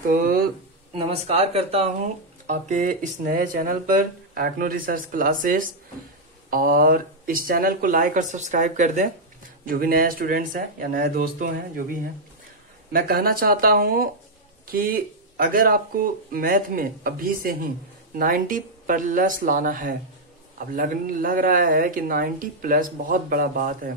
तो नमस्कार करता हूँ आपके इस नए चैनल पर एक्नो रिसर्च क्लासेस। और इस चैनल को लाइक और सब्सक्राइब कर दें जो भी नए स्टूडेंट्स हैं या नए दोस्तों हैं जो भी हैं। मैं कहना चाहता हूँ कि अगर आपको मैथ में अभी से ही 90 प्लस लाना है, अब लग रहा है कि 90 प्लस बहुत बड़ा बात है,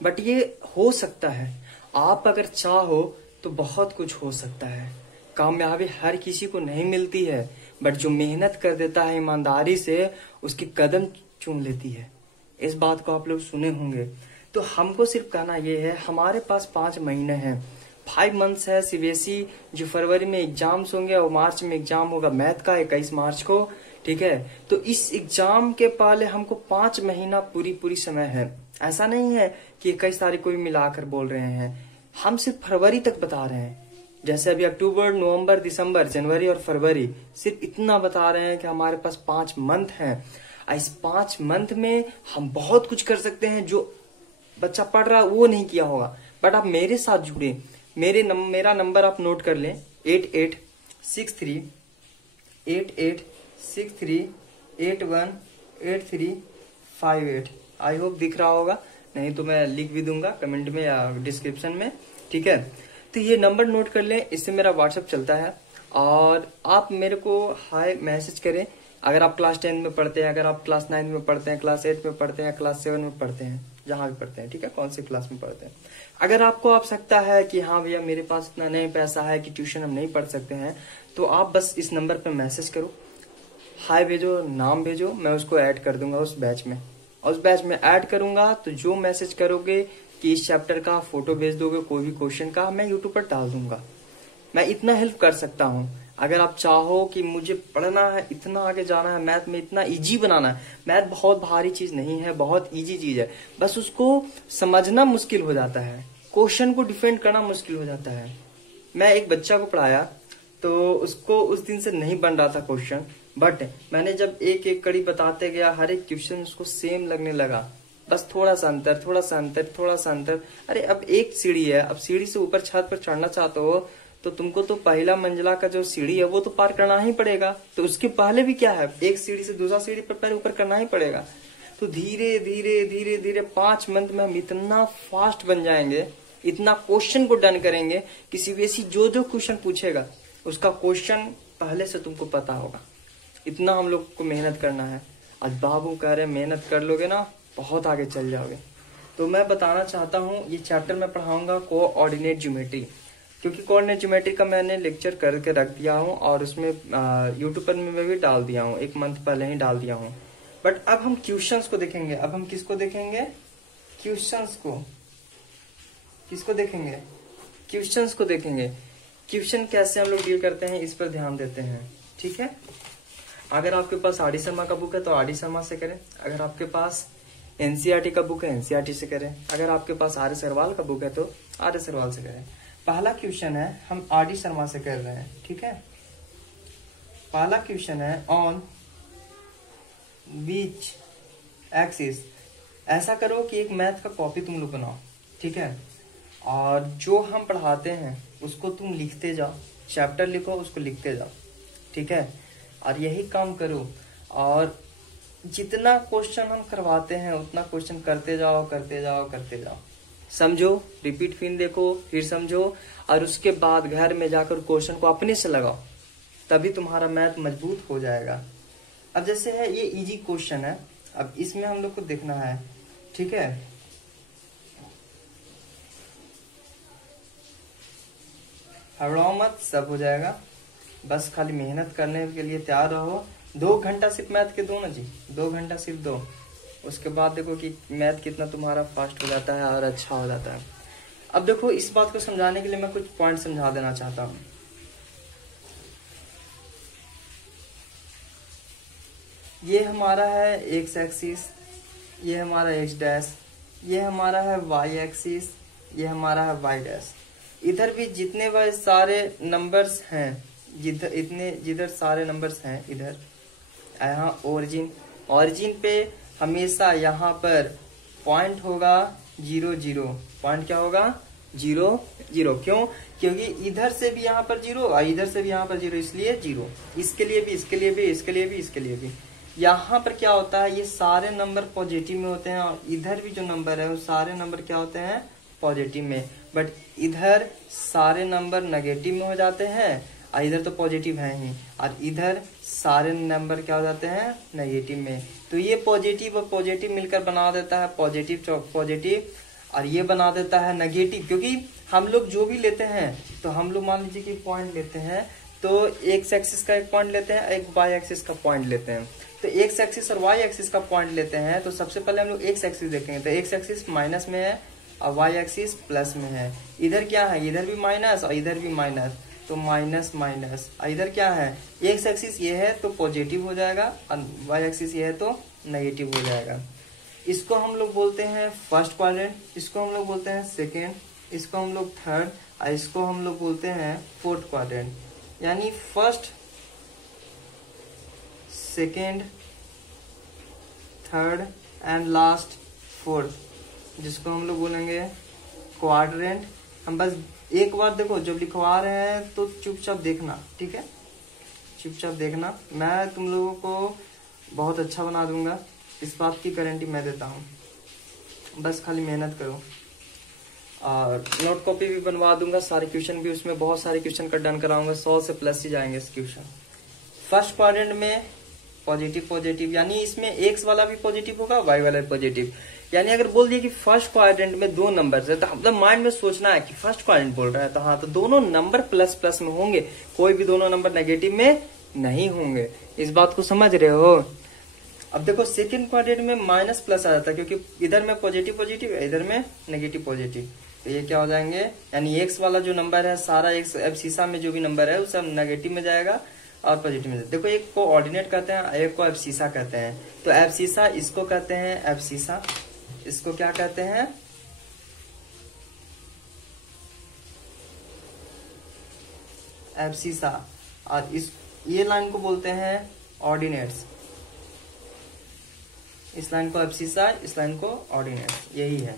बट ये हो सकता है। आप अगर चाहो तो बहुत कुछ हो सकता है। कामयाबी हर किसी को नहीं मिलती है, बट जो मेहनत कर देता है ईमानदारी से उसकी कदम चूम लेती है। इस बात को आप लोग सुने होंगे। तो हमको सिर्फ कहना ये है, हमारे पास 5 महीने हैं, 5 मंथ्स है। सीबीएसई जो फरवरी में एग्जाम्स होंगे और मार्च में एग्जाम होगा मैथ का 21 मार्च को, ठीक है। तो इस एग्जाम के पहले हमको 5 महीना पूरी समय है। ऐसा नहीं है कि 21 तारीख को भी मिलाकर बोल रहे हैं, हम सिर्फ फरवरी तक बता रहे हैं। जैसे अभी अक्टूबर, नवंबर, दिसंबर, जनवरी और फरवरी, सिर्फ इतना बता रहे हैं कि हमारे पास 5 मंथ हैं। इस 5 मंथ में हम बहुत कुछ कर सकते हैं जो बच्चा पढ़ रहा है वो नहीं किया होगा। बट आप मेरे साथ जुड़े, मेरा नंबर आप नोट कर लें, 8863818358। आई होप दिख रहा होगा, नहीं तो मैं लिख भी दूंगा कमेंट में या डिस्क्रिप्शन में, ठीक है। तो ये नंबर नोट कर लें, इससे मेरा व्हाट्सएप चलता है और आप मेरे को हाय मैसेज करें। अगर आप क्लास 10 में पढ़ते हैं, अगर आप क्लास 9 में पढ़ते हैं, क्लास 8 में पढ़ते हैं, क्लास 7 में पढ़ते हैं, जहां भी पढ़ते हैं, ठीक है, कौन सी क्लास में पढ़ते हैं। अगर आपको आवश्यकता है कि हाँ भैया मेरे पास इतना नहीं पैसा है कि ट्यूशन हम नहीं पढ़ सकते हैं, तो आप बस इस नंबर पर मैसेज करो, हाय भेजो, नाम भेजो, मैं उसको ऐड कर दूंगा उस बैच में। और उस बैच में ऐड करूंगा तो जो मैसेज करोगे कि इस चैप्टर का फोटो भेज दोगे, कोई भी क्वेश्चन का, मैं यूट्यूब पर डाल दूंगा। मैं इतना हेल्प कर सकता हूँ। अगर आप चाहो कि मुझे पढ़ना है, इतना आगे जाना है, मैथ में इतना इजी बनाना है, मैथ बहुत भारी चीज नहीं है, बहुत इजी चीज है, बस उसको समझना मुश्किल हो जाता है, क्वेश्चन को डिफेंड करना मुश्किल हो जाता है। मैं एक बच्चा को पढ़ाया तो उसको उस दिन से नहीं बन रहा था क्वेश्चन, बट मैंने जब एक एक कड़ी बताते गया, हर एक क्वेश्चन उसको सेम लगने लगा। बस थोड़ा सा अंतर। अरे अब एक सीढ़ी है, अब सीढ़ी से ऊपर छत पर चढ़ना चाहते हो तो तुमको तो पहला मंजिला का जो सीढ़ी है वो तो पार करना ही पड़ेगा। तो उसके पहले भी क्या है, एक सीढ़ी से दूसरा सीढ़ी पर पहले ऊपर करना ही पड़ेगा। तो धीरे धीरे 5 मंथ में हम इतना फास्ट बन जाएंगे, इतना क्वेश्चन को डन करेंगे कि सीबीएसई जो क्वेश्चन पूछेगा उसका क्वेश्चन पहले से तुमको पता होगा। इतना हम लोग को मेहनत करना है। आज बाबू कह रहे मेहनत कर लोगे ना बहुत आगे चल जाओगे। तो मैं बताना चाहता हूँ, ये चैप्टर मैं पढ़ाऊंगा कोऑर्डिनेट ज्योमेट्री, क्योंकि कोऑर्डिनेट ज्योमेट्री का मैंने लेक्चर करके रख दिया हूँ और उसमें यूट्यूब पर मैं भी डाल दिया हूँ, 1 मंथ पहले ही डाल दिया हूँ। बट अब हम क्वेश्चंस को देखेंगे। अब हम किसको देखेंगे, क्वेश्चंस को। किसको देखेंगे, क्वेश्चंस को देखेंगे। क्वेश्चन कैसे हम लोग डील करते हैं इस पर ध्यान देते हैं, ठीक है। अगर आपके पास आर डी शर्मा का बुक है तो आर डी शर्मा से करें, अगर आपके पास एनसीईआरटी का बुक है एनसीईआरटी से करें, अगर आपके पास आर एस अग्रवाल का बुक है तो आर एस अग्रवाल से करें। पहला क्वेश्चन है, हम आर डी शर्मा से कर रहे हैं, ठीक है। पहला क्वेश्चन है, ऑन बीच एक्सिस। ऐसा करो कि एक मैथ का कॉपी तुम लोग बनाओ, ठीक है, और जो हम पढ़ाते हैं उसको तुम लिखते जाओ, चैप्टर लिखो उसको लिखते जाओ, ठीक है। और यही काम करो, और जितना क्वेश्चन हम करवाते हैं उतना क्वेश्चन करते जाओ। समझो, रिपीट फिर देखो, फिर समझो, और उसके बाद घर में जाकर क्वेश्चन को अपने से लगाओ, तभी तुम्हारा मैथ मजबूत हो जाएगा। अब जैसे है ये इजी क्वेश्चन है, अब इसमें हम लोग को देखना है, ठीक है। हड़बड़ाओ मत, सब हो जाएगा, बस खाली मेहनत करने के लिए तैयार रहो। 2 घंटा सिर्फ मैथ के दो ना जी, 2 घंटा सिर्फ दो, उसके बाद देखो कि मैथ कितना तुम्हारा फास्ट हो जाता है और अच्छा हो जाता है। अब देखो, इस बात को समझाने के लिए मैं कुछ पॉइंट समझा देना चाहता हूँ। ये हमारा है एक्स एक्सिस, ये हमारा एक्स डैश, ये हमारा है वाई एक्सिस, ये हमारा है वाई डैश। इधर भी जितने वह सारे नंबर्स हैं, जिधर सारे नंबर्स हैं, इधर यहाँ ओरिजिन पे हमेशा यहाँ पर पॉइंट होगा 0 0। पॉइंट क्या होगा जीरो जीरो। क्यों? क्योंकि इधर से भी यहाँ पर जीरो और इधर से भी यहाँ पर जीरो, इसलिए जीरो। इसके लिए भी, इसके लिए भी, इसके लिए भी, इसके लिए भी। यहाँ पर क्या होता है, ये सारे नंबर पॉजिटिव में होते हैं और इधर भी जो नंबर है वो सारे नंबर क्या होते हैं, पॉजिटिव में। बट इधर सारे नंबर नेगेटिव में हो जाते हैं और इधर तो पॉजिटिव है ही, और इधर सारे नंबर क्या हो जाते हैं, नेगेटिव में। तो ये पॉजिटिव और पॉजिटिव मिलकर बना देता है पॉजिटिव पॉजिटिव, और ये बना देता है नेगेटिव। क्योंकि हम लोग जो भी लेते हैं, तो हम लोग मान लीजिए कि पॉइंट लेते हैं, तो एक्स एक्सिस का एक पॉइंट लेते हैं, एक वाई एक्सिस का पॉइंट लेते हैं। तो एक्स एक्सिस और वाई एक्सिस का पॉइंट लेते हैं, तो सबसे पहले हम लोग एक्स एक्सिस देखेंगे। तो एक्स एक्सिस माइनस में है और वाई एक्सिस प्लस में है। इधर क्या है, इधर भी माइनस और इधर भी माइनस, तो माइनस माइनस। और इधर क्या है, एक्स एक्सिस ये है तो पॉजिटिव हो जाएगा और वाई एक्सिस ये है तो नेगेटिव हो जाएगा। इसको हम लोग बोलते हैं फर्स्ट क्वाड्रेंट, इसको हम लोग बोलते हैं सेकेंड, इसको हम लोग थर्ड और इसको हम लोग बोलते हैं फोर्थ क्वाड्रेंट। यानी first, second, third and last fourth, जिसको हम लोग बोलेंगे क्वाड्रेंट। हम बस एक बार देखो, जब लिखवा रहे हैं तो चुपचाप देखना, ठीक है, चुपचाप देखना। मैं तुम लोगों को बहुत अच्छा बना दूंगा, इस बात की गारंटी मैं देता हूँ। बस खाली मेहनत करो। और नोट कॉपी भी बनवा दूंगा, सारे क्वेश्चन भी उसमें बहुत सारे क्वेश्चन का डन कराऊंगा, 100 से प्लस ही जाएंगे इस क्वेश्चन। फर्स्ट क्वाड्रेंट में पॉजिटिव पॉजिटिव, यानी इसमें एक्स वाला भी पॉजिटिव होगा, वाई वाला भी पॉजिटिव। यानी अगर बोल दिए कि फर्स्ट क्वाड्रेंट में दो नंबर है, तो मतलब माइंड में सोचना है कि फर्स्ट क्वाड्रेंट बोल रहा है, तो हाँ, तो दोनों नंबर प्लस प्लस में होंगे, कोई भी दोनों नंबर नेगेटिव में नहीं होंगे। इस बात को समझ रहे हो? अब देखो सेकंड क्वाड्रेंट में माइनस प्लस आ जाता है, क्योंकि इधर में पॉजिटिव पॉजिटिव, इधर में नेगेटिव पॉजिटिव, तो ये क्या हो जाएंगे, यानी एक्स वाला जो नंबर है सारा एक्स एब्सिसा में जो भी नंबर है वो सब नेगेटिव में जाएगा और पॉजिटिव में। देखो एक को ऑर्डिनेट कहते हैं, एक को एब्सिसा कहते हैं। तो एब्सिसा इसको कहते हैं एब्सिसा, इसको क्या कहते हैं, एब्सिसा, और इस ये लाइन को बोलते हैं ऑर्डिनेट्स। इस लाइन को एब्सिसा, इस लाइन को ऑर्डिनेट्स, यही है।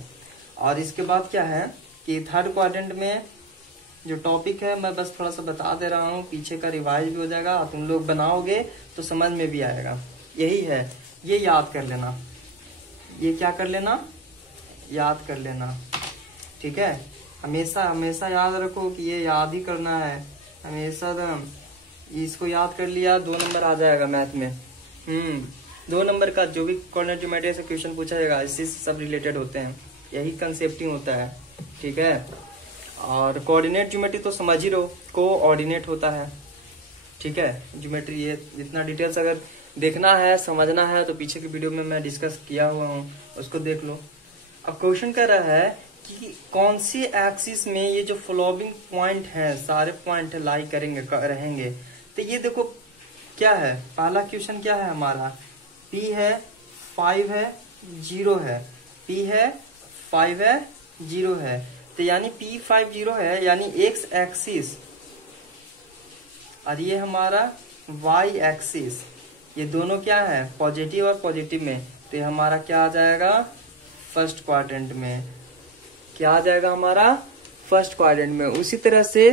और इसके बाद क्या है कि थर्ड क्वाड्रेंट में जो टॉपिक है मैं बस थोड़ा सा बता दे रहा हूँ, पीछे का रिवाइज भी हो जाएगा और तुम लोग बनाओगे तो समझ में भी आएगा। यही है, ये याद कर लेना, ये क्या कर लेना, याद कर लेना, ठीक है। हमेशा हमेशा याद रखो कि ये याद ही करना है हमेशा। इसको याद कर लिया, 2 नंबर आ जाएगा मैथ में। 2 नंबर का जो भी कोऑर्डिनेट ज्योमेट्री से क्वेश्चन पूछा जाएगा, इससे सब रिलेटेड होते हैं, यही कंसेप्ट ही होता है, ठीक है। और कोऑर्डिनेट ज्योमेट्री तो समझ ही रहो, कोऑर्डिनेट होता है, ठीक है। ज्योमेट्री ये जितना डिटेल्स अगर देखना है, समझना है, तो पीछे की वीडियो में मैं डिस्कस किया हुआ हूँ, उसको देख लो। अब क्वेश्चन कर रहा है कि कौन सी एक्सिस में ये जो फॉलोइंग पॉइंट है, सारे पॉइंट लाई करेंगे रहेंगे। तो ये देखो क्या है, पहला क्वेश्चन क्या है हमारा, P है, 5 है, 0 है, P है, 5 है, 0 है। तो यानी P5 0 है, यानी एक्स एक्सिस और ये हमारा वाई एक्सिस, ये दोनों क्या है, पॉजिटिव और पॉजिटिव में। तो ये हमारा क्या आ जाएगा, फर्स्ट क्वाड्रेंट में। क्या आ जाएगा हमारा, फर्स्ट क्वाड्रेंट में। उसी तरह से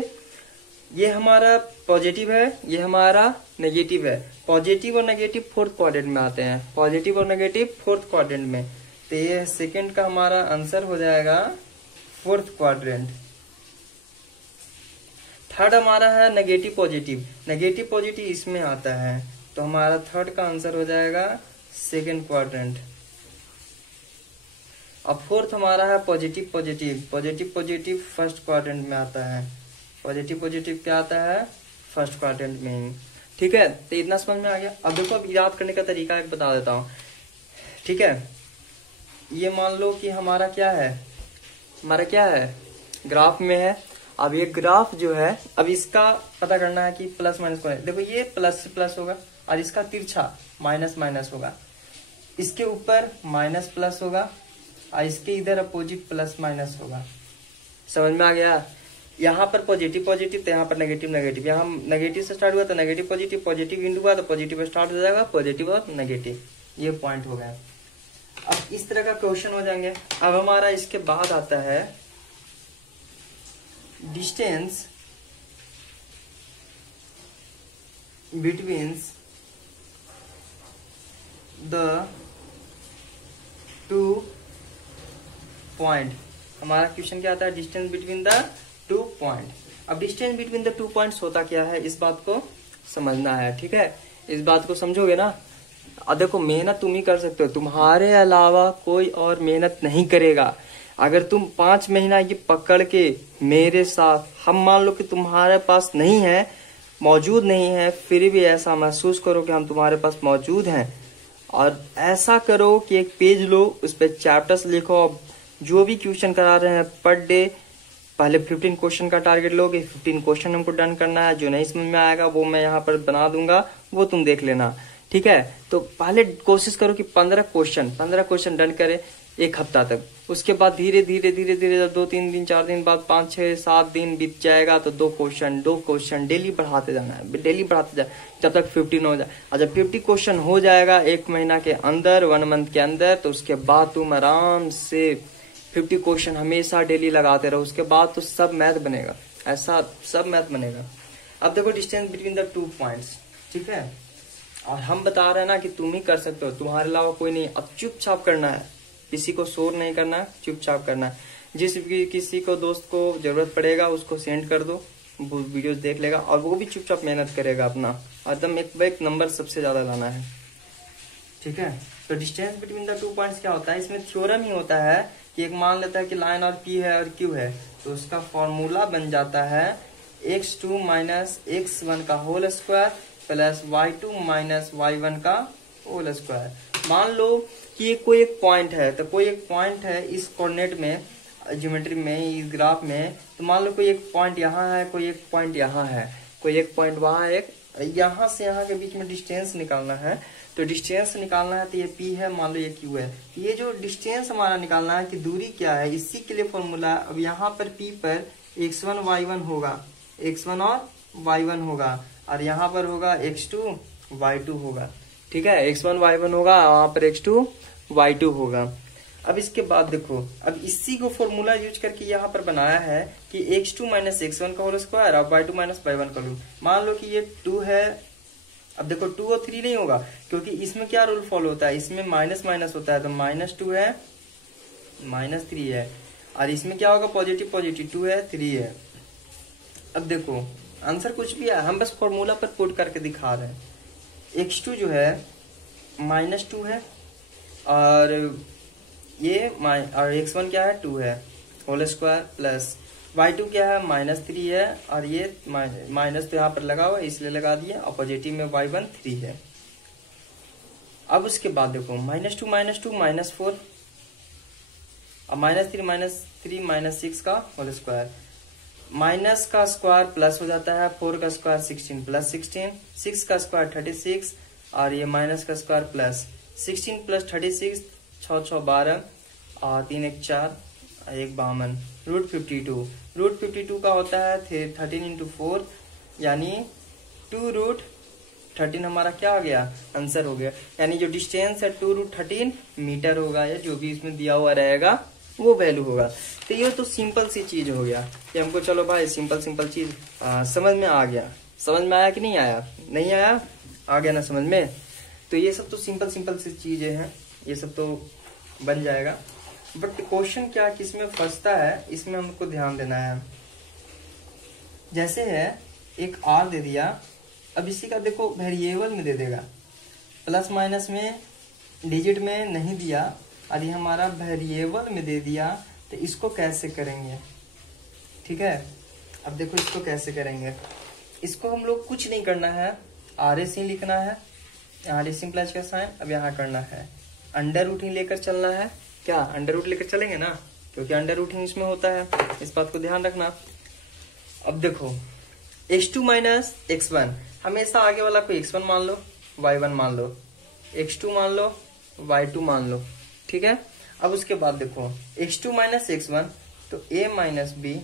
ये हमारा पॉजिटिव है, ये हमारा नेगेटिव है। पॉजिटिव और नेगेटिव फोर्थ क्वाड्रेंट में आते हैं, पॉजिटिव और नेगेटिव फोर्थ क्वाड्रेंट में। तो ये सेकंड का हमारा आंसर हो जाएगा फोर्थ क्वाड्रेंट। थर्ड हमारा है नेगेटिव पॉजिटिव, नेगेटिव पॉजिटिव इसमें आता है, तो हमारा थर्ड का आंसर हो जाएगा सेकंड क्वाड्रेंट। अब फोर्थ हमारा है positive positive, positive positive first quadrant में आता है, पॉजिटिव पॉजिटिव क्या आता है, फर्स्ट क्वाड्रेंट में ही, ठीक है। तो इतना समझ में आ गया। अब देखो, अब याद करने का तरीका एक बता देता हूँ, ठीक है। ये मान लो कि हमारा क्या है, हमारा क्या है, ग्राफ में है। अब ये ग्राफ जो है, अब इसका पता करना है कि प्लस माइनस कौन है। देखो ये प्लस से प्लस होगा और इसका तिरछा माइनस माइनस होगा, इसके ऊपर माइनस प्लस होगा और इसके इधर अपोजिट प्लस माइनस होगा। समझ में आ गया। यहाँ पर पॉजिटिव पॉजिटिव, तो यहाँ पर नेगेटिव नेगेटिव। यहाँ नेगेटिव से स्टार्ट हुआ तो नेगेटिव पॉजिटिव, पॉजिटिव इंटू हुआ तो पॉजिटिव स्टार्ट हो जाएगा, पॉजिटिव और नेगेटिव, ये पॉइंट हो गया। अब इस तरह का क्वेश्चन हो जाएंगे। अब हमारा इसके बाद आता है distance between the two point. हमारा क्वेश्चन क्या आता है, distance between the two point. अब distance between the two points होता क्या है, इस बात को समझना है, ठीक है। इस बात को समझोगे ना, देखो मेहनत तुम ही कर सकते हो, तुम्हारे अलावा कोई और मेहनत नहीं करेगा। अगर तुम 5 महीना ये पकड़ के मेरे साथ, हम मान लो कि तुम्हारे पास नहीं है, मौजूद नहीं है, फिर भी ऐसा महसूस करो कि हम तुम्हारे पास मौजूद हैं, और ऐसा करो कि एक पेज लो, उस पर चैप्टर्स लिखो, जो भी क्वेश्चन करा रहे हैं पर डे, पहले 15 क्वेश्चन का टारगेट लोगे, 15 क्वेश्चन हमको डन करना है। जो नहीं समझ में आएगा वो मैं यहाँ पर बना दूंगा, वो तुम देख लेना, ठीक है। तो पहले कोशिश करो कि 15 क्वेश्चन डन करे एक हफ्ता तक। उसके बाद धीरे धीरे धीरे धीरे जब 2-3 दिन 4 दिन बाद 5-6-7 दिन बीत जाएगा तो 2 क्वेश्चन डेली बढ़ाते जाना है, डेली बढ़ाते जाए जब तक 15 हो जाए। और जब 50 क्वेश्चन हो जाएगा 1 महीना के अंदर, 1 मंथ के अंदर, तो उसके बाद तुम आराम से 50 क्वेश्चन हमेशा डेली लगाते रहो। उसके बाद तो सब मैथ बनेगा, ऐसा सब मैथ बनेगा। अब देखो डिस्टेंस बिटवीन द 2 पॉइंट्स, ठीक है। और हम बता रहे हैं ना कि तुम ही कर सकते हो, तुम्हारे अलावा कोई नहीं। अब चुपचाप करना है, किसी को शोर नहीं करना, चुपचाप करना है। किसी को दोस्त को जरूरत पड़ेगा उसको सेंड कर दो, वो वीडियोस देख लेगा और वो भी चुपचाप मेहनत करेगा अपना, एकदम एक नंबर सबसे ज्यादा लाना है, ठीक है। तो डिस्टेंस बिटवीन द 2 पॉइंट्स क्या होता है, इसमें थ्योरम ही होता है कि एक मान लेता है कि लाइन और पी है और क्यू है, तो उसका फॉर्मूला बन जाता है x2 माइनस x1 का whole square plus y2 minus y1 का होल स्क्वायर। मान लो कि कोई एक पॉइंट है, तो कोई एक पॉइंट है इस कोऑर्डिनेट में, ज्योमेट्री में, इस ग्राफ में, तो मान लो कोई एक पॉइंट यहाँ है, कोई एक पॉइंट यहाँ है, कोई एक पॉइंट वहां है, यहाँ से यहाँ के बीच में डिस्टेंस निकालना है। तो डिस्टेंस निकालना है तो ये P है, मान लो ये Q है। ये जो डिस्टेंस हमारा निकालना है कि दूरी क्या है, इसी के लिए फॉर्मूला। अब यहाँ पर P पर x1 y1 होगा, x1 और y1 होगा, और यहाँ पर होगा x2 y2 होगा, ठीक है। x1 y1 होगा, वहां पर x2 y2 होगा। अब इसके बाद देखो, अब इसी को फॉर्मूला यूज करके यहाँ पर बनाया है कि x2 माइनस x1 का होल स्क्वायर और y2 माइनस y1 का होल। मान लो कि ये 2 है, अब देखो 2 और 3 नहीं होगा, क्योंकि इसमें क्या रूल फॉलो होता है, इसमें माइनस माइनस होता है, तो -2 है, -3 है, और इसमें क्या होगा, पॉजिटिव पॉजिटिव, 2 है 3 है। अब देखो आंसर कुछ भी है, हम बस फॉर्मूला पर पुट करके दिखा रहे हैं। x2 जो है -2 है, और ये और x1 क्या है, 2 है होल स्क्वायर, प्लस y2 क्या है, -3 है, और ये माइनस तो यहाँ पर लगा हुआ है इसलिए लगा दिया, और पॉजिटिव में y1 3 है। अब उसके बाद देखो -2 -4, और -3 -6 का होल स्क्वायर, माइनस का स्क्वायर प्लस हो जाता है, 4 का स्क्वायर 16 प्लस 16, 6 का स्क्वायर 36, और ये माइनस का स्क्वायर प्लस 16 प्लस 36, 6 6 12, और 3 1 4, 1 52, √52। √52 का होता है 13 × 4, यानी 2√13 हमारा क्या हो गया, आंसर हो गया। यानी जो डिस्टेंस है 2√13 मीटर होगा, या जो भी इसमें दिया हुआ रहेगा वो वैल्यू होगा। तो ये तो सिंपल सी चीज हो गया कि हमको, चलो भाई सिंपल चीज समझ में आ गया। समझ में आया कि नहीं आया, नहीं आया, आ गया ना समझ में। तो ये सब तो सिंपल सी चीजें हैं, ये सब तो बन जाएगा। बट क्वेश्चन क्या किसमें फंसता है, इसमें हमको ध्यान देना है। जैसे है एक R दे दिया, अब इसी का देखो वेरिएबल में दे देगा, प्लस माइनस में, डिजिट में नहीं दिया, और ये हमारा वेरिएबल में दे दिया, तो इसको कैसे करेंगे, ठीक है। अब देखो इसको कैसे करेंगे, इसको हम लोग कुछ नहीं करना है, RS ही लिखना है, यहाँ सिंपल का साइन, अब यहाँ करना है अंडर रूट ही लेकर चलना है। क्या अंडर रूट लेकर चलेंगे ना, क्योंकि अंडर रूट ही इसमें होता है, इस बात को ध्यान रखना। अब देखो x2 माइनस x1, हमेशा आगे वाला को x1 मान लो, y1 मान लो, x2 मान लो, y2 मान लो, ठीक है। अब उसके बाद देखो x2 माइनस x1, तो a minus b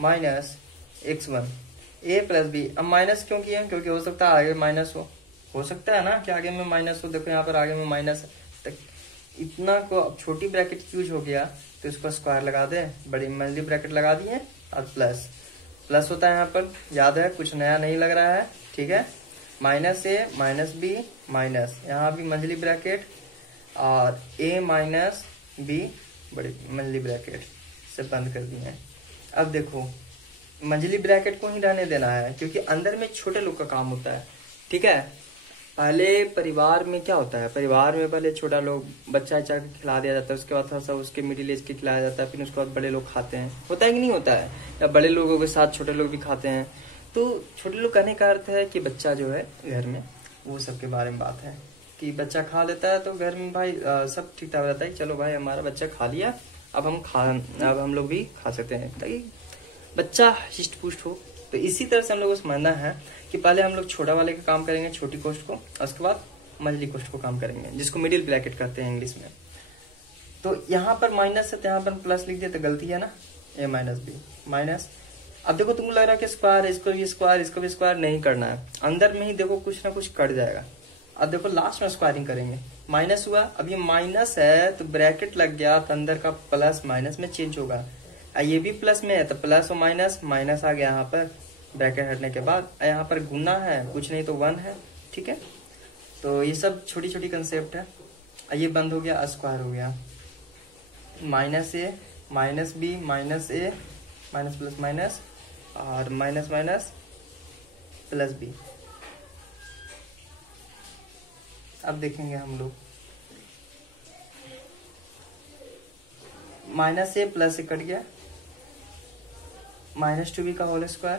minus x1, a plus b। अब माइनस क्यों किया, क्योंकि हो सकता है आगे माइनस हो सकता है ना कि आगे में माइनस हो। देखो यहाँ पर आगे में माइनस है, इतना को अब छोटी ब्रैकेट यूज हो गया, तो इसको स्क्वायर लगा दे, बड़ी मंथली ब्रैकेट लगा दिए, और प्लस प्लस होता है यहाँ पर, याद है, कुछ नया नहीं लग रहा है, ठीक है। Minus A minus B minus, यहाँ भी मंझली ब्रैकेट और ए माइनस बी बड़ी मंझली ब्रैकेट से बंद कर दिए हैं। अब देखो मंझली ब्रैकेट को ही रहने देना है क्योंकि अंदर में छोटे लोग का काम होता है, ठीक है। पहले परिवार में क्या होता है, परिवार में पहले छोटा लोग बच्चा बच्चा खिला दिया जाता है, उसके बाद थोड़ा सा उसके मिडिल एज के खिलाया जाता है, फिर उसके बाद बड़े लोग खाते हैं, होता है कि नहीं होता है, या बड़े लोगों के साथ छोटे लोग भी खाते हैं। तो छोटे लोग कहने का अर्थ है कि बच्चा जो है घर में, वो सबके बारे में बात है कि बच्चा खा लेता है तो घर में भाई सब ठीक ठाक रहता है, चलो भाई हमारा बच्चा खा लिया, अब हम लोग भी खा सकते हैं, ताकि बच्चा हिष्ट पुष्ट हो। तो इसी तरह से हम लोग को समझना है कि पहले हम लोग छोटा वाले का काम करेंगे, छोटी कोष्ट को, और उसके बाद मंझली कोष्ट को काम करेंगे, जिसको मिडिल ब्रैकेट कहते हैं इंग्लिश में। तो यहाँ पर माइनस है तो यहाँ पर प्लस लिख दिया तो गलती है ना, ए माइनस बी माइनस। अब देखो तुमको लग रहा है कि स्क्वायर, इसको भी स्क्वायर, इसको भी स्क्वायर, नहीं करना है, अंदर में ही देखो कुछ ना कुछ कट जाएगा। अब देखो लास्ट में स्क्वायरिंग करेंगे, माइनस हुआ, अब ये माइनस है तो ब्रैकेट लग गया तो अंदर का प्लस माइनस में चेंज होगा, ये भी प्लस में है तो प्लस और माइनस, माइनस आ गया यहाँ पर ब्रैकेट हटने के बाद, यहाँ पर गुना है, कुछ नहीं तो 1 है, ठीक है। तो ये सब छोटी छोटी कंसेप्ट है। ये बंद हो गया, स्क्वायर हो गया, minus A minus B minus A minus plus minus और माइनस माइनस प्लस बी। अब देखेंगे हम लोग, minus A plus A cut गया, माइनस 2b का whole square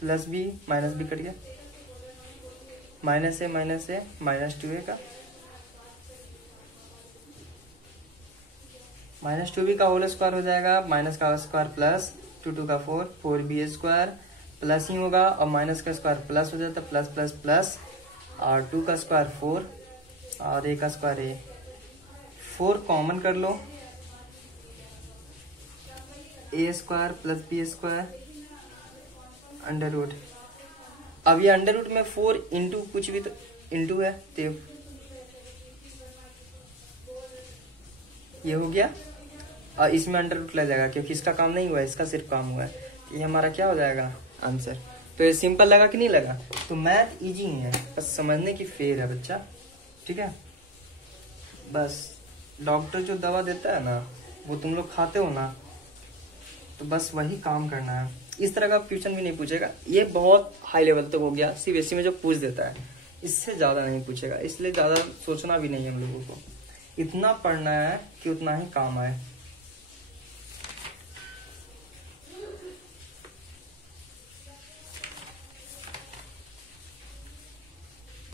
plus B minus B cut गया, माइनस ए माइनस 2a का, minus 2b का होल स्क्वायर हो जाएगा, माइनस का स्क्वायर प्लस 2 का 4, 4b स्क्वायर प्लस ही होगा, और माइनस का स्क्वायर प्लस हो जाता है, प्लस प्लस प्लस, और 2 का स्क्वायर 4 और a का स्क्वायर a, 4 कॉमन कर लो, A square plus B square under root. अब ये अंडर रूट में 4 इंटू कुछ भी तो इंटू है, तो ये हो गया, और इसमें अंडर रूट लग जाएगा क्योंकि इसका काम नहीं हुआ है, इसका सिर्फ काम हुआ है, तो ये हमारा क्या हो जाएगा आंसर। तो ये सिंपल लगा कि नहीं लगा। तो मैथ इजी है, बस समझने की फेर है बच्चा, ठीक है। बस डॉक्टर जो दवा देता है ना, वो तुम लोग खाते हो ना, तो बस वही काम करना है। इस तरह का क्वेश्चन भी नहीं पूछेगा, ये बहुत हाई लेवल तक हो गया सीबीएसई में जो पूछ देता है, इससे ज्यादा नहीं पूछेगा, इसलिए ज्यादा सोचना भी नहीं है हम लोगों को, इतना पढ़ना है कि उतना ही काम आए।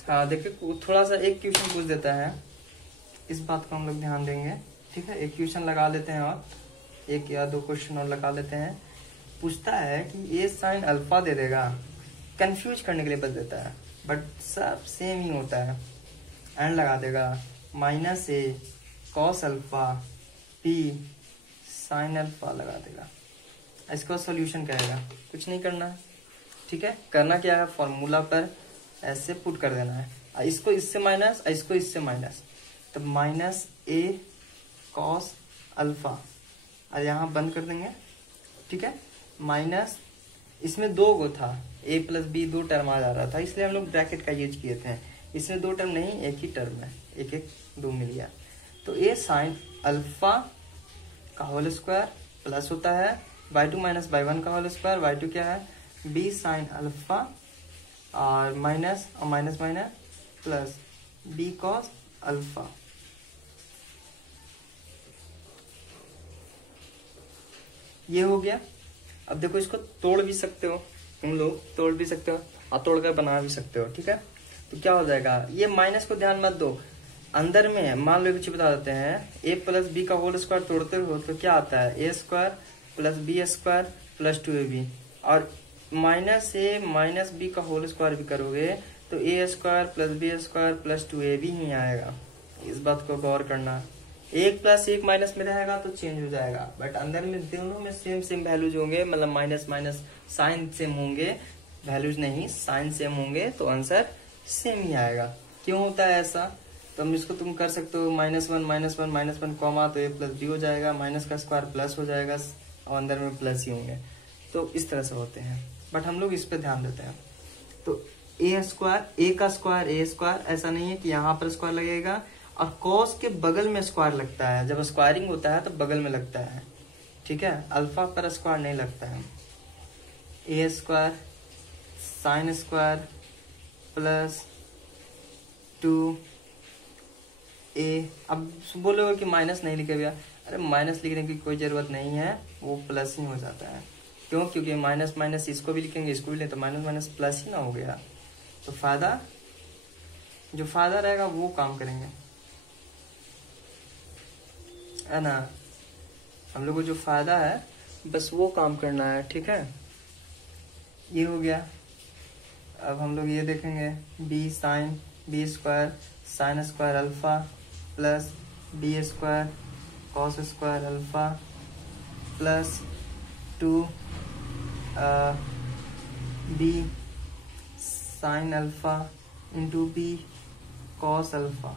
हाँ देखिए, थोड़ा सा एक क्वेश्चन पूछ देता है, इस बात को हम लोग ध्यान देंगे, ठीक है। एक क्वेश्चन लगा लेते हैं और एक या दो क्वेश्चन और लगा लेते हैं। पूछता है कि ए साइन अल्फा दे देगा, कंफ्यूज करने के लिए बस देता है, बट सब सेम ही होता है। एंड लगा देगा minus A cos alpha P sine alpha लगा देगा, इसका सॉल्यूशन कहेगा, कुछ नहीं करना है, ठीक है। करना क्या है, फॉर्मूला पर ऐसे पुट कर देना है, इसको इससे माइनस, इसको इससे माइनस, तो माइनस ए कॉस अल्फा, और यहाँ बंद कर देंगे, ठीक है। माइनस, इसमें 2 गो था, a प्लस बी 2 टर्म आ जा रहा था, इसलिए हम लोग ब्रैकेट का यूज किए थे। इसमें 2 टर्म नहीं, एक ही टर्म है, एक एक 2 मिल गया। तो a साइन अल्फा का होल स्क्वायर प्लस होता है y2 माइनस y1 का होल स्क्वायर, y2 क्या है b साइन अल्फा, और माइनस और minus minus plus b cos alpha. ये हो गया। अब देखो, इसको तोड़ भी सकते हो तुम लोग, तोड़ भी सकते हो और तोड़ कर बना भी सकते हो, ठीक है। तो क्या हो जाएगा, ये माइनस को ध्यान मत दो, अंदर में मान लो कुछ बता देते हैं, ए प्लस बी का होल स्क्वायर तोड़ते हो तो क्या आता है, A square plus B square plus 2ab, और माइनस ए माइनस बी का होल स्क्वायर भी करोगे तो A square plus B square plus 2ab ही आएगा। इस बात को गौर करना, 1 प्लस 1 माइनस में रहेगा तो चेंज हो जाएगा, बट अंदर में दोनों में सेम सेम वैल्यूज होंगे, मतलब माइनस माइनस साइन सेम होंगे, वैल्यूज नहीं साइन सेम होंगे, तो आंसर सेम ही आएगा। क्यों होता है ऐसा, तो हम इसको तुम कर सकते हो -1 कॉमा, तो a प्लस बी हो जाएगा, माइनस का स्क्वायर प्लस हो जाएगा और अंदर में प्लस ही होंगे। तो इस तरह से होते हैं, बट हम लोग इस पे ध्यान देते हैं। तो ए स्क्वायर, ए का स्क्वायर ए स्क्वायर, ऐसा नहीं है कि यहाँ पर स्क्वायर लगेगा और कॉस के बगल में स्क्वायर लगता है। जब स्क्वायरिंग होता है तो बगल में लगता है, ठीक है, अल्फा पर स्क्वायर नहीं लगता है। A square sine square plus 2a। अब बोलोगे कि माइनस नहीं लिखे भैया, अरे माइनस लिखने की कोई जरूरत नहीं है, वो प्लस ही हो जाता है। क्यों? क्योंकि माइनस माइनस इसको भी लिखेंगे इसको भी लिखेंगे तो माइनस माइनस प्लस ही ना हो गया। तो फायदा, जो फायदा रहेगा वो काम करेंगे, है ना। हम लोग को जो फायदा है बस वो काम करना है, ठीक है। ये हो गया। अब हम लोग ये देखेंगे B sine B square sine square alpha plus B square cos square alpha plus 2 B sine alpha into B cos alpha.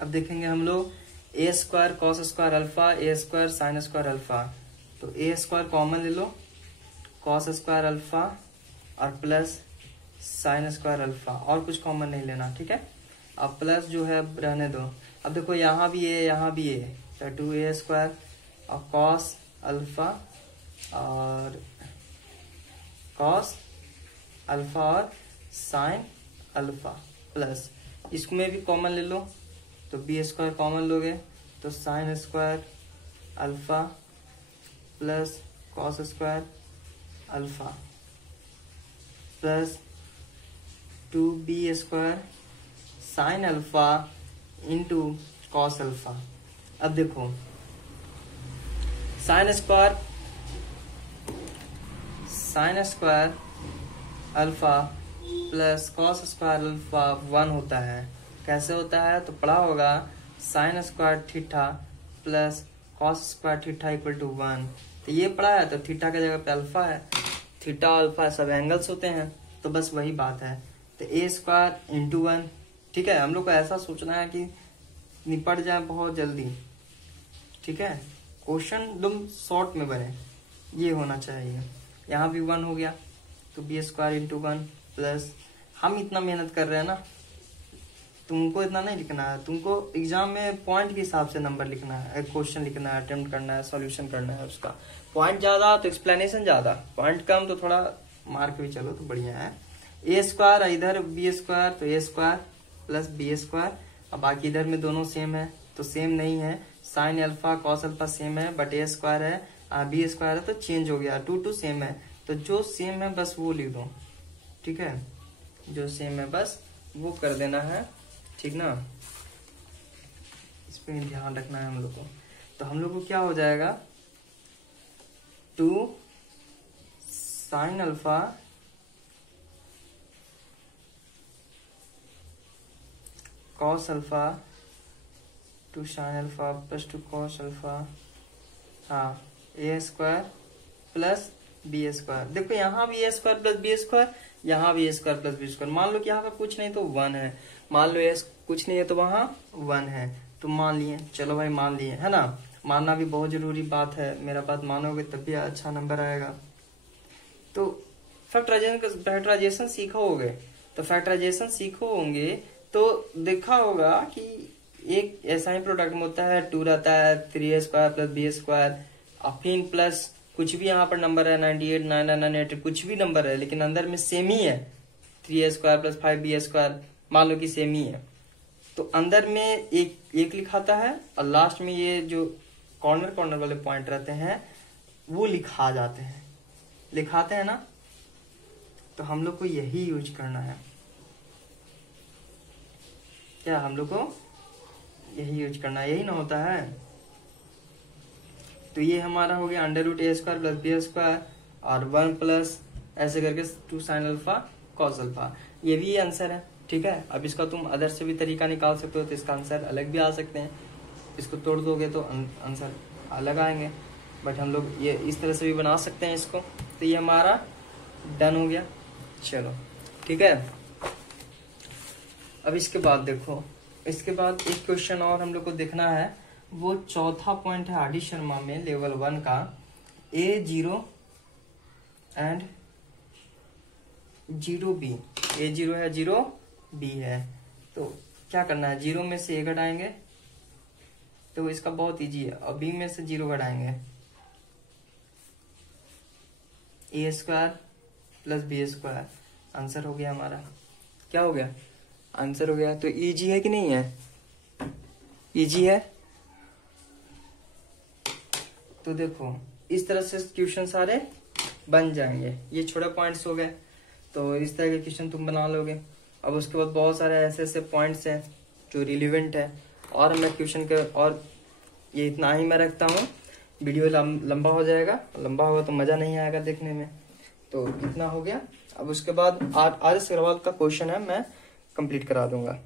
अब देखेंगे हम लोग A square cos square alpha A square sine square alpha, तो A square common ले लो, cos square alpha और plus sine square alpha, और कुछ कॉमन नहीं लेना, ठीक है। अब प्लस जो है रहने दो। अब देखो यहाँ भी ए यहाँ भी ए, तो 2a स्क्वायर और कॉस अल्फा और कॉस अल्फा और साइन अल्फा प्लस, इसमें भी कॉमन ले लो, तो बी स्क्वायर कॉमन लोगे तो sine square alpha plus cos square alpha plus 2b square sine alpha into cos alpha. अब देखो sine square alpha plus cos square alpha 1 होता है। कैसे होता है? तो पढ़ा होगा sine square theta plus cos square theta equal to 1। तो ये पढ़ा है, तो थीटा की जगह पे अल्फा है, थीटा अल्फा सब एंगल्स होते हैं, तो बस वही बात है। तो ए स्क्वायर इंटू 1, ठीक है। हम लोग को ऐसा सोचना है कि निपट जाए बहुत जल्दी, ठीक है, क्वेश्चन एकदम शॉर्ट में बने, ये होना चाहिए। यहाँ भी 1 हो गया, तो बी स्क्वायर इंटू 1 प्लस, हम इतना मेहनत कर रहे हैं ना, तुमको इतना नहीं लिखना है, तुमको एग्जाम में पॉइंट के हिसाब से नंबर लिखना है, क्वेश्चन लिखना है, अटेम्प्ट करना है, सॉल्यूशन करना है। उसका पॉइंट ज्यादा तो एक्सप्लेनेशन ज्यादा, पॉइंट कम तो थोड़ा मार्क भी चलो तो बढ़िया है। ए स्क्वायर इधर बी स्क्वायर, तो A square plus B square, अब बाकी इधर में दोनों सेम है, तो सेम नहीं है, sine alpha cos alpha same है, बट ए स्क्वायर है बी स्क्वायर है तो चेंज हो गया, 2 सेम है, तो जो सेम है बस वो लिख दो, ठीक है, जो सेम है बस वो कर देना है, ठीक ना। इस पे ध्यान रखना है हम लोग को। तो हम लोग को क्या हो जाएगा, 2 sine alpha cos alpha 2 sine alpha plus 2 cos alpha, हाँ, ए स्क्वायर प्लस बी स्क्वायर। देखो यहाँ भी ए स्क्वायर प्लस बी स्क्वायर, यहाँ भी ए स्क्वायर प्लस बी स्क्वायर। मान लो कि यहाँ पर कुछ नहीं तो 1 है, मान लो ए कुछ नहीं है तो वहाँ 1 है, तो मान लिए, चलो भाई मान लिए, है ना। मानना भी बहुत जरूरी बात है, मेरा बात मानोगे तब भी अच्छा नंबर आएगा। तो फैक्टराइजेशन सीखोगे, तो फैक्टराइजेशन सीखो होंगे तो देखा होगा कि एक ऐसा ही प्रोडक्ट में होता है, 2 रहता है 3a square plus B square, और फिर प्लस कुछ भी यहाँ पर नंबर है 98 9998 कुछ भी नंबर है, लेकिन अंदर में सेम ही है, 3a square plus 5b square मान लो कि सेम ही है, तो अंदर में एक लिखाता है और लास्ट में ये जो कॉर्नर वाले पॉइंट रहते हैं वो लिखाते हैं ना। तो हम लोग को यही यूज करना है, क्या हम लोग को यही यूज करना है, यही ना होता है। तो ये हमारा हो गया √a square plus B square और 1 प्लस ऐसे करके 2 साइन अल्फा कॉस अल्फा, ये भी आंसर है, ठीक है। अब इसका तुम अदर से भी तरीका निकाल सकते हो, तो इसका आंसर अलग भी आ सकते हैं, इसको तोड़ दोगे तो आंसर अलग आएंगे, बट हम लोग ये इस तरह से भी बना सकते हैं इसको। तो ये हमारा डन हो गया, चलो ठीक है। अब इसके बाद देखो, इसके बाद एक क्वेश्चन और हम लोग को देखना है, वो चौथा पॉइंट है आर डी शर्मा में लेवल 1 का, A0 एंड 0B। A0 है 0, B है, तो क्या करना है, 0 में से A घटाएंगे तो इसका बहुत इजी है, और B में से 0 घटाएंगे, A² प्लस B², आंसर हो गया हमारा। क्या हो गया, आंसर हो गया। तो इजी है कि नहीं है, इजी है। तो देखो इस तरह से क्वेश्चन सारे बन जाएंगे, ये छोटे पॉइंट्स हो गए, तो इस तरह के क्वेश्चन तुम बना लोगे। अब उसके बाद बहुत सारे ऐसे ऐसे पॉइंट्स हैं जो रिलेवेंट है, और मैं क्वेश्चन के, और ये इतना ही मैं रखता हूँ, वीडियो लंबा हो जाएगा, लंबा होगा तो मजा नहीं आएगा देखने में, तो इतना हो गया। अब उसके बाद आज अग्रवाल का क्वेश्चन है, मैं कंप्लीट करा दूंगा।